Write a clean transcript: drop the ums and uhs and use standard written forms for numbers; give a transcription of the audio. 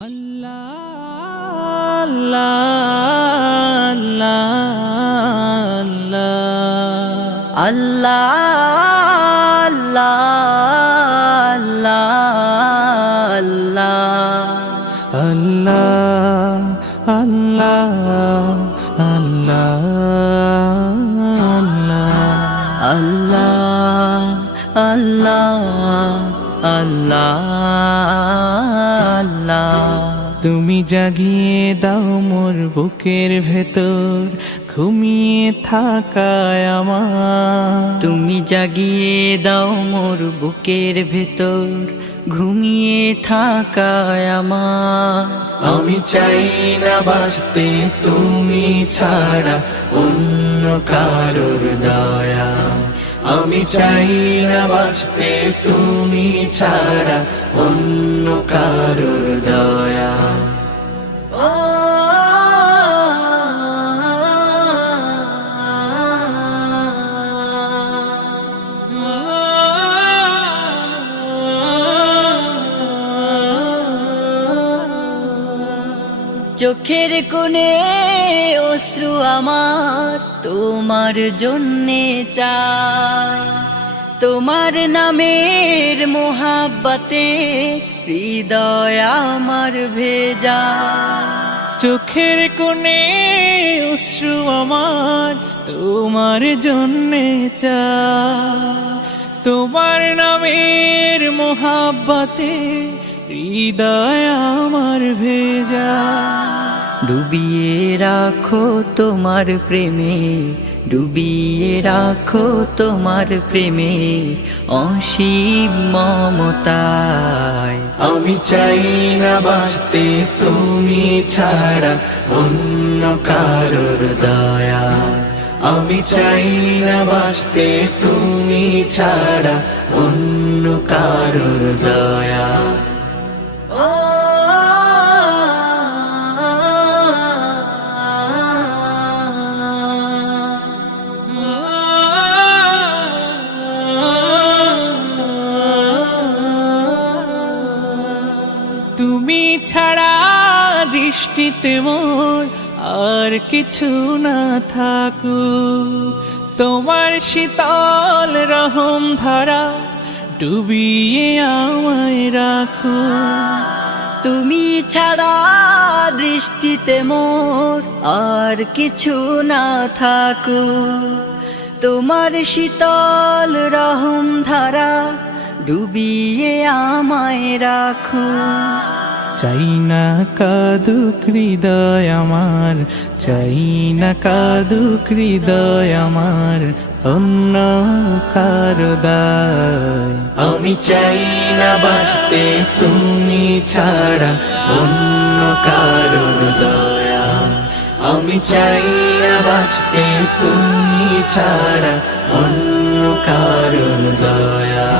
আল্লাহ আল্লাহ আল্লাহ আল্লাহ আল্লাহ আল্লাহ আল্লাহ আল্লাহ তুমি জাগিয়ে দাও মোর বুকের ভেতর ঘুমিয়ে থাকায় আমার, তুমি জাগিয়ে দাও মোর বুকের ভেতর ঘুমিয়ে থাকায় আমার। আমি চাই না বাঁচতে তুমি ছাড়া অন্য কারোর দয়া, আমি চাই না বাঁচতে তুমি ছাড়া অন্য কারোর দয়া। চোখের কোণে অশ্রু আমার তোমার জন্যে চাই, তোমার নামের মোহাব্বতে হৃদয় আমার ভেজা। চোখের কোণে অশ্রু আমার তোমার জন্যে চাই, তোমার নামের মোহাব্বতে হৃদয় আমার ভেজা। ডুবিয়ে রাখো তোমার প্রেমে, ডুবিয়ে রাখো তোমার প্রেমে অসীম মমতায়। আমি চাই না বাঁচতে তুমি ছাড়া অন্য কারোর দয়া, আমি চাই না বাঁচতে তুমি ছাড়া অন্য কারোর দয়া। তুমি ছাড়া দৃষ্টিতে মোর আর কিছু না থাকু, তোমার শীতল রহম ধারা ডুবিয়ে আমায় রাখো। তুমি ছাড়া দৃষ্টিতে মোর আর কিছু না থাকু, তোমার শীতল রহম ধারা ডুবিয়ে আমায় রাখো। চাই না কাদুক হৃদয় আমার, চাই না কাদুক হৃদয় আমার অন্য কারো দায়। আমি চাই না বাঁচতে তুমি ছাড়া অন্য কারোর দয়া, আমি চাই না বাঁচতে তুমি ছাড়া অন্য কারোর দয়া।